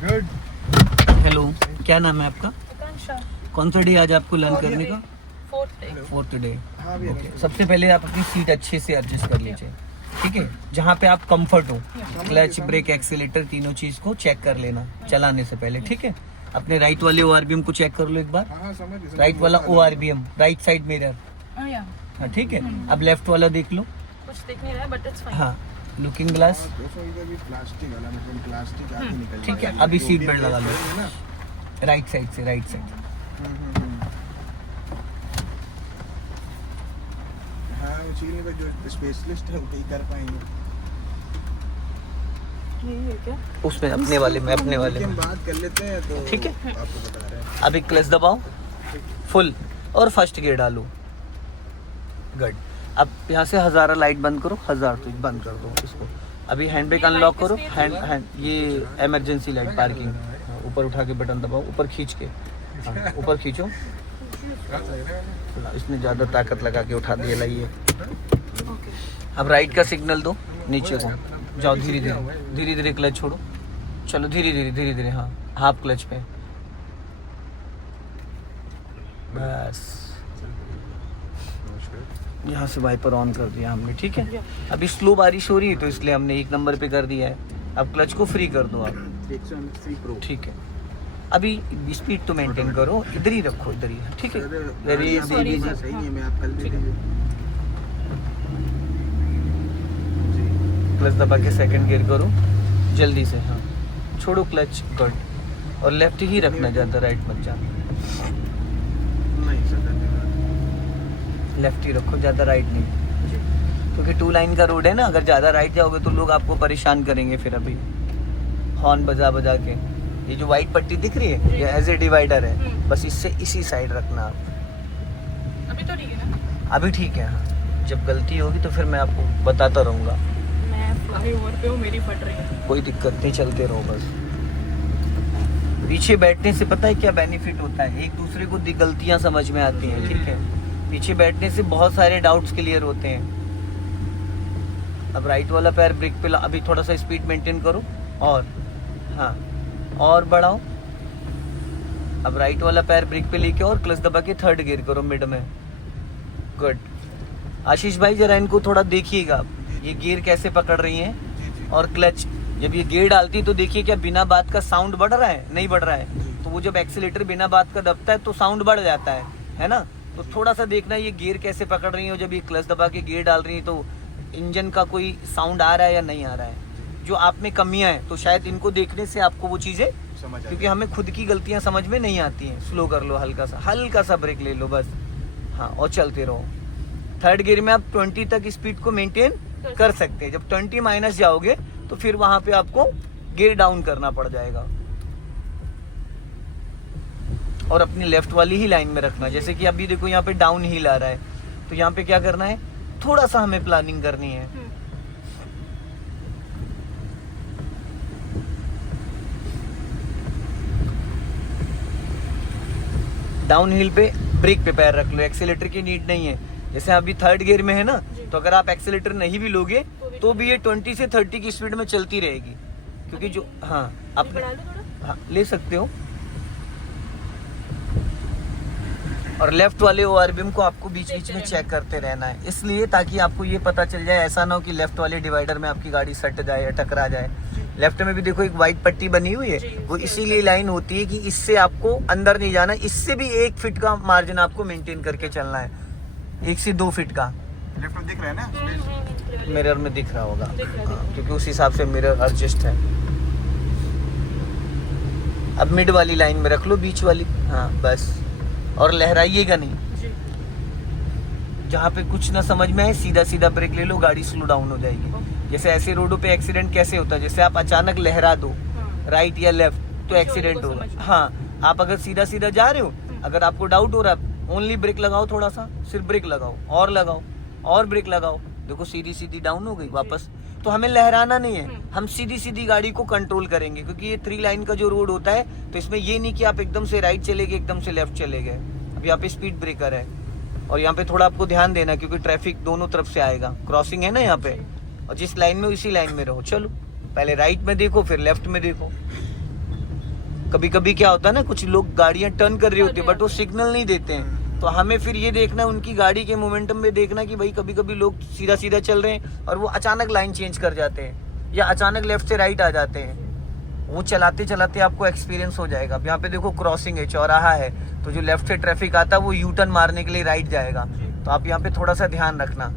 Good. Hello, क्या नाम है आपका? आकांक्षा। कौन सा डे आज आपको लर्न करने का? Fourth day. हाँ भी ओके, सबसे पहले आप अपनी सीट अच्छे से एडजस्ट कर लीजिए, ठीक है? जहाँ पे आप कंफर्ट हो, क्लच, ब्रेक, एक्सीलेटर तीनों चीज को चेक कर लेना चलाने से पहले, ठीक है? अपने राइट वाले ORBM को चेक कर लो एक बार। हाँ समझ गए, राइट वाला ORBM, राइट साइड मिरर। हाँ ठीक है। अब लेफ्ट वाला देख लो। कुछ दिख नहीं रहा है बट इट्स फाइन। हाँ, लुकिंग ग्लास, दोस्तों इधर भी प्लास्टिक वाला, मतलब प्लास्टिक आगे निकल ठीक है। जाएगा। अभी सीट बेल्ट लगा लो, है ना? राइट साइड से, राइट साइड। हाँ इसीलिए तो जो स्पेशलिस्ट है वही कर पाएंगे। ये क्या? उसमें अपने वाले में, अपने वाले हम में, बात कर लेते हैं तो ठीक है। आपको बता रहे हैं। अभी क्लच दबाओ फुल और फर्स्ट गियर डालो। गुड। अब यहाँ से 1000 लाइट बंद करो, 1000 तो बंद कर दो इसको। अभी हैंड ब्रेक अनलॉक करो, हैंड ये इमरजेंसी लाइट पार्किंग, ऊपर उठा के बटन दबाओ, ऊपर खींच के, हाँ, ऊपर खींचो। इसने ज़्यादा ताकत लगा के उठा दिया, लाइए। अब राइट का सिग्नल दो, नीचे को जाओ, धीरे धीरे, धीरे धीरे क्लच छोड़ो, चलो धीरे धीरे, धीरे धीरे, हाँ हाफ क्लच पे, बस। यहाँ से वाइपर ऑन कर दिया हमने, ठीक है। अभी स्लो बारिश हो रही है तो इसलिए हमने 1 नंबर पे कर दिया है। अब क्लच को फ्री कर दो आप, 180 प्रो, ठीक है। अभी स्पीड तो मेंटेन करो, इधर ही रखो, इधर ही, ठीक है। वेरी इजी, सही है, मैं आप कल दे दीजिए। क्लच दबा के सेकंड गियर करो जल्दी से, हाँ छोड़ो क्लच, गुड। और लेफ्ट ही रखना, ज़्यादा राइट मत जाना, नहीं सर लेफ्ट ही रखो, ज़्यादा राइट नहीं, क्योंकि 2 लाइन का रोड है ना। अगर ज़्यादा राइट जाओगे तो लोग आपको परेशान करेंगे फिर। अभी हॉर्न बजा बजा के, ये जो वाइट पट्टी दिख रही है ये एज ए डिवाइडर है, बस इससे इसी साइड रखना आप। अभी तो ठीक है ना? अभी ठीक है, हाँ। जब गलती होगी तो फिर मैं आपको बताता रहूँगा। मैं फ्लाईओवर पे हूँ, मेरी फट रही है। कोई दिक्कत नहीं, चलते रहो बस। पीछे बैठने से पता है क्या बेनिफिट होता है? एक दूसरे को गलतियाँ समझ में आती हैं, ठीक है। पीछे बैठने से बहुत सारे डाउट्स क्लियर होते हैं। अब राइट वाला पैर ब्रेक पे अभी थोड़ा सा स्पीड मेंटेन करो, और हाँ और बढ़ाओ। अब राइट वाला पैर ब्रेक पे लेके और क्लच दबा के 3rd गियर करो मिड में, गुड। आशीष भाई जरा इनको थोड़ा देखिएगा, ये गियर कैसे पकड़ रही हैं। और क्लच जब ये गियर डालती है तो देखिए क्या बिना बात का साउंड बढ़ रहा है, नहीं बढ़ रहा है? तो वो जब एक्सीलेटर बिना बात का दबता है तो साउंड बढ़ जाता है ना? तो थोड़ा सा देखना ये गियर कैसे पकड़ रही है। जब ये क्लच दबा के गियर डाल रही है तो इंजन का कोई साउंड आ रहा है या नहीं आ रहा है। जो आप में कमियां हैं तो शायद इनको देखने से आपको वो चीज़ें, क्योंकि हमें खुद की गलतियां समझ में नहीं आती हैं। स्लो कर लो, हल्का सा ब्रेक ले लो बस, हाँ, और चलते रहो। 3rd गियर में आप 20 तक स्पीड को मेंटेन कर सकते हैं। जब 20 माइनस जाओगे तो फिर वहां पे आपको गियर डाउन करना पड़ जाएगा। और अपनी लेफ्ट वाली ही लाइन में रखना। जैसे कि अभी देखो यहाँ पे डाउन हिल आ रहा है, तो यहाँ पे क्या करना है, थोड़ा सा हमें प्लानिंग करनी है। डाउन हिल पे ब्रेक पे पैर रख लो, एक्सीलेटर की नीड नहीं है। जैसे अभी 3rd गियर में है ना, तो अगर आप एक्सीलेटर नहीं भी लोगे तो भी ये 20 से 30 की स्पीड में चलती रहेगी, क्योंकि जो, हाँ अपने, हाँ ले सकते हो। और लेफ्ट वाले ORBM को आपको बीच बीच में चेक करते रहना है, इसलिए ताकि आपको ये पता चल जाए, ऐसा ना हो कि लेफ्ट वाले डिवाइडर में आपकी गाड़ी सट जाए या टकरा जाए। लेफ्ट में भी देखो एक वाइट पट्टी बनी हुई है, वो इसीलिए लाइन होती है कि इससे आपको अंदर नहीं जाना। इससे भी 1 फीट का मार्जिन आपको मेंटेन करके चलना है, 1 से 2 फीट का। लेफ्ट में दिख रहा है ना, मिरर में दिख रहा होगा, हाँ, क्योंकि उस हिसाब से मिरर एडजस्ट है। अब मिड वाली लाइन में रख लो, बीच वाली, हाँ बस। और लहराइएगा नहीं, जहाँ पे कुछ ना समझ में आए सीधा सीधा ब्रेक ले लो, गाड़ी स्लो डाउन हो जाएगी। जैसे ऐसे रोडों पे एक्सीडेंट कैसे होता है, जैसे आप अचानक लहरा दो राइट या लेफ्ट तो एक्सीडेंट होगा। हाँ, आप अगर सीधा सीधा जा रहे हो, अगर आपको डाउट हो रहा है, ओनली ब्रेक लगाओ, थोड़ा सा सिर्फ ब्रेक लगाओ और ब्रेक लगाओ, देखो सीधी सीधी डाउन हो गई वापस। तो हमें लहराना नहीं है, हम सीधी सीधी गाड़ी को कंट्रोल करेंगे, क्योंकि ये 3 लाइन का जो रोड होता है तो इसमें ये नहीं कि आप एकदम से राइट चले गए, एकदम से लेफ्ट चले गए। अब यहाँ पे स्पीड ब्रेकर है और यहाँ पे थोड़ा आपको ध्यान देना, क्योंकि ट्रैफिक दोनों तरफ से आएगा, क्रॉसिंग है ना यहाँ पे, और जिस लाइन में उसी लाइन में रहो। चलो पहले राइट में देखो, फिर लेफ्ट में देखो, कभी कभी क्या होता है ना, कुछ लोग गाड़ियां टर्न कर रही होती है बट वो सिग्नल नहीं देते हैं, तो हमें फिर ये देखना है उनकी गाड़ी के मोमेंटम में देखना कि भाई कभी कभी लोग सीधा सीधा चल रहे हैं और वो अचानक लाइन चेंज कर जाते हैं या अचानक लेफ्ट से राइट आ जाते हैं। वो चलाते चलाते आपको एक्सपीरियंस हो जाएगा। अब यहाँ पे देखो क्रॉसिंग है, चौराहा है, तो जो लेफ्ट से ट्रैफिक आता है वो यू टर्न मारने के लिए राइट जाएगा, तो आप यहाँ पे थोड़ा सा ध्यान रखना।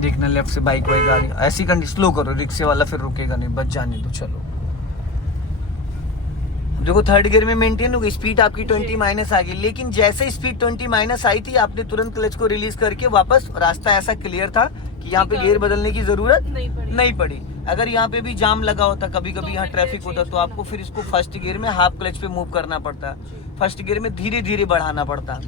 देखना लेफ्ट से बाइक वाइक गाड़ी ऐसी कंडीशन, स्लो करो, रिक्शे वाला फिर रुकेगा नहीं, बच जाने दो। चलो देखो थर्ड गियर में मेंटेन होगी, स्पीड आपकी 20 माइनस आ गई, लेकिन जैसे स्पीड 20 माइनस आई थी आपने तुरंत क्लच को रिलीज करके वापस, रास्ता ऐसा क्लियर था कि यहाँ पे गियर बदलने की जरूरत नहीं पड़ी। अगर यहाँ पे भी जाम लगा होता, कभी कभी यहाँ ट्रैफिक होता, तो आपको फिर इसको फर्स्ट गियर में हाफ क्लच पे मूव करना पड़ता, फर्स्ट गियर में धीरे धीरे बढ़ाना पड़ता।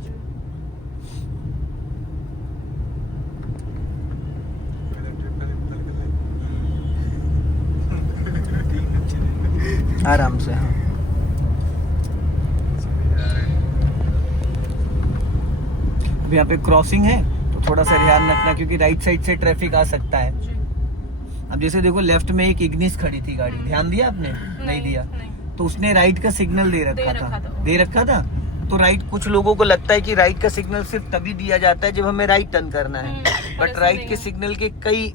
आराम से, हाँ। अब यहाँ पे क्रॉसिंग है तो थोड़ा सा ध्यान रखना क्योंकि राइट साइड से ट्रैफिक आ सकता है। अब जैसे देखो लेफ्ट में एक इग्निस खड़ी थी गाड़ी, ध्यान दिया आपने? नहीं दिया तो उसने राइट का सिग्नल दे रखा था। तो राइट, कुछ लोगों को लगता है कि राइट का सिग्नल सिर्फ तभी दिया जाता है जब हमें राइट टर्न करना है, बट राइट के सिग्नल के कई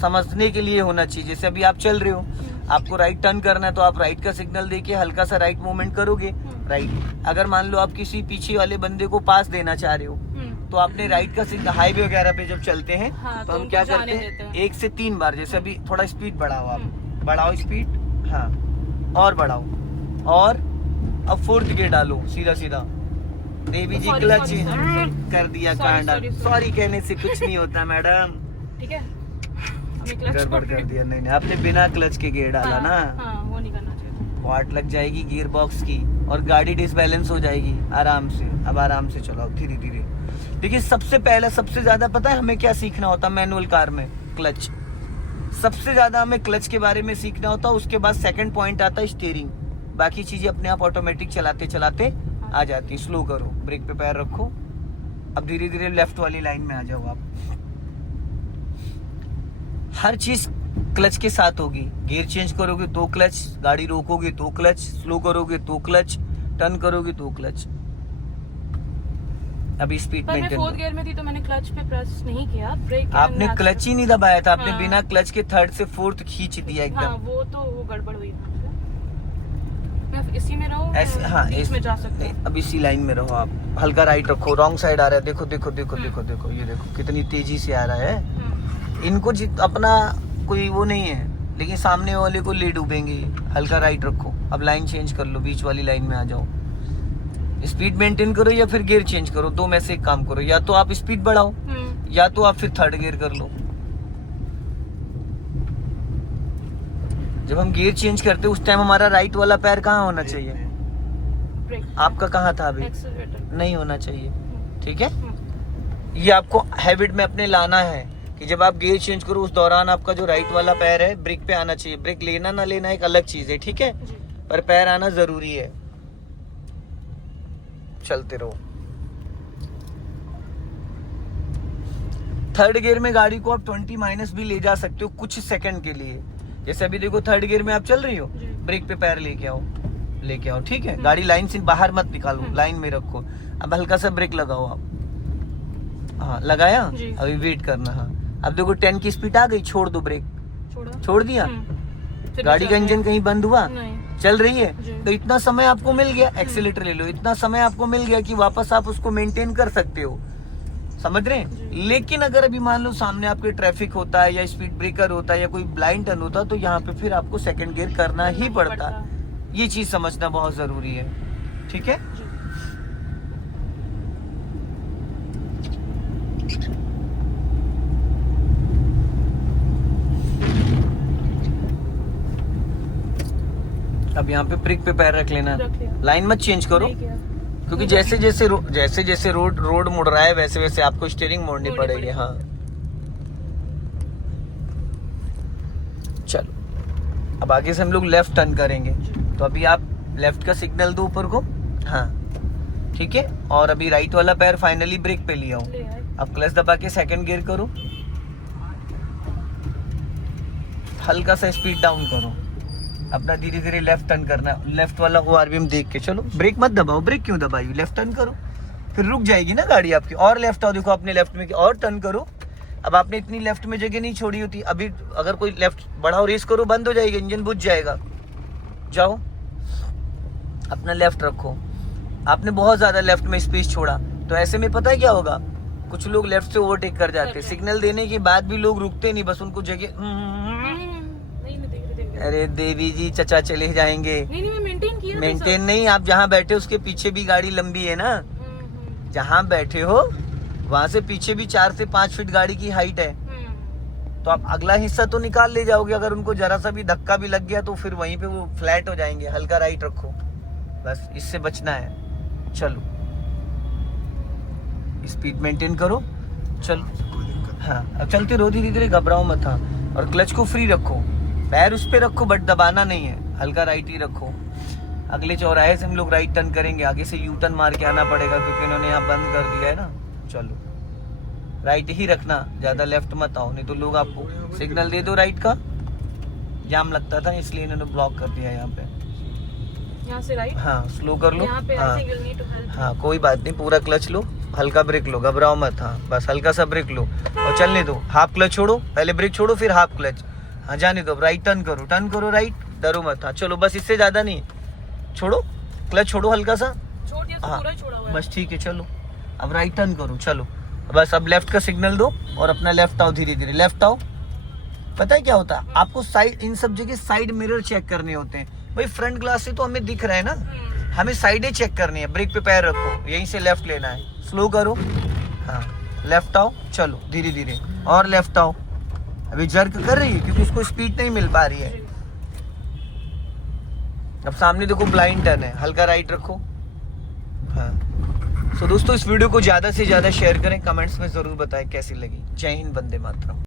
समझने के लिए होना चाहिए। जैसे अभी आप चल रहे हो, आपको राइट टर्न करना है तो आप राइट का सिग्नल देके हल्का सा राइट मूवमेंट करोगे, राइट। अगर मान लो आप किसी पीछे वाले बंदे को पास देना चाह रहे हो तो आपने राइट का सिग्नल, हाईवे वगैरह पे जब चलते हैं तो हम क्या करते हैं 1 से 3 बार, जैसे अभी थोड़ा स्पीड बढ़ाओ, आप बढ़ाओ स्पीड, हाँ और बढ़ाओ, और अब फोर्थ गियर डालो सीधा सीधा। देवी जी क्लच कर दिया, कांडा, सॉरी कहने से कुछ नहीं होता मैडम, ठीक है, गड़बड़ कर दिया। नहीं आपने बिना क्लच के गियर डाला ना, वो नहीं करना चाहिए, वाट लग जाएगी गियर बॉक्स की और गाड़ी डिसबैलेंस हो जाएगी। आराम से, अब आराम से चलाओ धीरे धीरे। देखिए सबसे पहले, सबसे ज्यादा पता है हमें क्या सीखना होता है मैनुअल कार में? क्लच। सबसे ज्यादा हमें क्लच के बारे में सीखना होता है, उसके बाद सेकंड पॉइंट आता है स्टीयरिंग। बाकी चीजें अपने आप ऑटोमेटिक चलाते चलाते आ जाती। स्लो करो, ब्रेक पे पैर रखो, अब धीरे धीरे लेफ्ट वाली लाइन में आ जाओ आप। हर चीज क्लच के साथ होगी। गियर चेंज करोगे तो क्लच, गाड़ी रोकोगे तो क्लच, स्लो करोगे तो क्लच, टर्न करोगे तो क्लच। अभी स्पीड पर मैं मेंटेन। फोर्थ गियर में थी तो मैंने क्लच पे प्रेस नहीं किया, ब्रेक आपने क्लच ही नहीं दबाया था, आपने हाँ। बिना क्लच के थर्ड से फोर्थ खींच दिया एकदम। हाँ, वो गड़बड़ हुई। मैं इसी में रहूं, ऐसे, हाँ बीच में जा सकते हैं। अब इसी लाइन में रहो आप, हल्का राइट रखो, रॉन्ग साइड आ रहा है, देखो देखो देखो देखो देखो, ये देखो कितनी तेजी से आ रहा है। इनको अपना कोई वो नहीं है, लेकिन सामने वाले को ले डूबेंगे। हल्का राइट रखो, अब लाइन चेंज कर लो, बीच वाली लाइन में आ जाओ। स्पीड मेंटेन करो या फिर गियर चेंज करो, दो में से एक काम करो, या तो आप स्पीड बढ़ाओ या तो आप फिर थर्ड गियर कर लो। जब हम गियर चेंज करते उस टाइम हमारा राइट वाला पैर कहाँ होना चाहिए? आपका कहाँ था अभी? नहीं होना चाहिए, ठीक है। ये आपको हैबिट में अपने लाना है कि जब आप गियर चेंज करो उस दौरान आपका जो राइट वाला पैर है ब्रेक पे आना चाहिए। ब्रेक लेना ना लेना एक अलग चीज है, ठीक है, पर पैर आना जरूरी है। चलते रहो। थर्ड गियर में गाड़ी को आप 20 माइनस भी ले जा सकते हो कुछ सेकंड के लिए। जैसे अभी देखो थर्ड गियर में आप चल रही हो, ब्रेक पे पैर लेके आओ, ठीक है। गाड़ी लाइन से बाहर मत निकालो, लाइन में रखो। अब हल्का सा ब्रेक लगाओ आप, हाँ लगाया, अभी वेट करना। हाँ अब देखो 10 की स्पीड आ गई, छोड़ दो ब्रेक, छोड़ दिया, गाड़ी का इंजन कहीं बंद हुआ? चल रही है, तो इतना समय आपको मिल गया, एक्सीलेटर ले लो, इतना समय आपको मिल गया कि वापस आप उसको मेंटेन कर सकते हो, समझ रहे हैं। लेकिन अगर अभी मान लो सामने आपके ट्रैफिक होता है या स्पीड ब्रेकर होता है या कोई ब्लाइंड टर्न होता है, तो यहाँ पे फिर आपको सेकंड गियर करना ही पड़ता है। ये चीज समझना बहुत जरूरी है, ठीक है। अब यहाँ पे ब्रेक पे पैर रख लेना, लाइन मत चेंज करो, क्योंकि जैसे जैसे रोड मुड़ रहा है वैसे वैसे आपको स्टीयरिंग मोड़नी पड़ेगी। हाँ चलो, अब आगे से हम लोग लेफ्ट टर्न करेंगे, तो अभी आप लेफ्ट का सिग्नल दो ऊपर को, हाँ ठीक है। और अभी राइट वाला पैर फाइनली ब्रेक पे ले आओ। अब क्लच दबा के सेकंड गियर करो, हल्का सा स्पीड डाउन करो, अपना धीरे धीरे लेफ्ट टर्न करना, लेफ्ट वाला ओआरवीएम देख के चलो, ब्रेक मत दबाओ, ब्रेक क्यों दबाई, लेफ्ट टर्न करो, फिर रुक जाएगी ना गाड़ी आपकी। और लेफ्ट आओ, देखो अपने लेफ्ट में और टर्न करो। अब आपने इतनी लेफ्ट में जगह नहीं छोड़ी होती, अभी अगर कोई लेफ्ट बढ़ाओ रेस करो बंद हो जाएगी, इंजन बुझ जाएगा। जाओ अपना लेफ्ट रखो, आपने बहुत ज्यादा लेफ्ट में स्पेस छोड़ा तो ऐसे में पता है क्या होगा, कुछ लोग लेफ्ट से ओवरटेक कर जाते हैं, सिग्नल देने के बाद भी लोग रुकते नहीं, बस उनको जगह नहीं देख रही। अरे देवी जी चचा चले जाएंगे। नहीं मैं मेंटेन किया। मेंटेन नहीं, आप जहाँ बैठे उसके पीछे भी गाड़ी लंबी है ना, जहाँ बैठे हो वहां से पीछे भी 4 से 5 फीट गाड़ी की हाइट है, तो आप अगला हिस्सा तो निकाल ले जाओगे। अगर उनको जरा सा भी धक्का भी लग गया तो फिर वहीं पे वो फ्लैट हो जाएंगे। हल्का राइट रखो, बस इससे बचना है। चलो स्पीड मेंटेन करो, चलो। कोई दिक्कत हाँ अब चलते रहो धीरे धीरे, घबराओ मत। हाँ और क्लच को फ्री रखो, पैर उस पे रखो बट दबाना नहीं है, हल्का राइट ही रखो। अगले चौराहे से हम लोग राइट टर्न करेंगे, आगे से यू टर्न मार के आना पड़ेगा क्योंकि उन्होंने यहाँ बंद कर दिया है ना। चलो राइट ही रखना, ज्यादा लेफ्ट मत आओ, नहीं तो लोग आपको सिग्नल दे दो राइट का, जाम लगता था इसलिए इन्होंने ब्लॉक कर दिया यहाँ पे। यहाँ से राइट। हाँ स्लो कर लो। यहाँ पे हाँ I think you'll need to help. हाँ कोई बात नहीं, पूरा क्लच लो, हल्का ब्रेक लो, घबराओ मत। हाँ बस हल्का सा ब्रेक लो और चलने दो। हाफ क्लच छोड़ो, पहले ब्रेक छोड़ो फिर हाफ क्लच। हाँ जाने दो, राइट टर्न करो राइट, डरो मत। हाँ चलो बस इससे ज्यादा नहीं, छोड़ो क्लच छोड़ो हल्का सा। छोड़ दिया, हाँ पूरा ही छोड़ा हुआ है। बस ठीक है, चलो अब राइट टर्न करो। चलो बस अब लेफ्ट का सिग्नल दो और अपना लेफ्ट आओ, धीरे धीरे लेफ्ट आओ। पता है क्या होता है, आपको साइड, इन सब जगह साइड मिरर चेक करने होते हैं भाई। फ्रंट ग्लास से तो हमें दिख रहा है ना, हमें साइडें चेक करनी है। ब्रेक पे पैर रखो, यहीं से लेफ्ट लेना है, स्लो करो। हाँ लेफ्ट आओ, चलो धीरे धीरे और लेफ्ट आओ। अभी जर्क कर रही है क्योंकि उसको स्पीड नहीं मिल पा रही है। अब सामने देखो ब्लाइंड टर्न है, हल्का राइट रखो। हाँ तो दोस्तों इस वीडियो को ज्यादा से ज्यादा शेयर करें, कमेंट्स में जरूर बताएं कैसी लगी। जय हिंद, वंदे मातरम।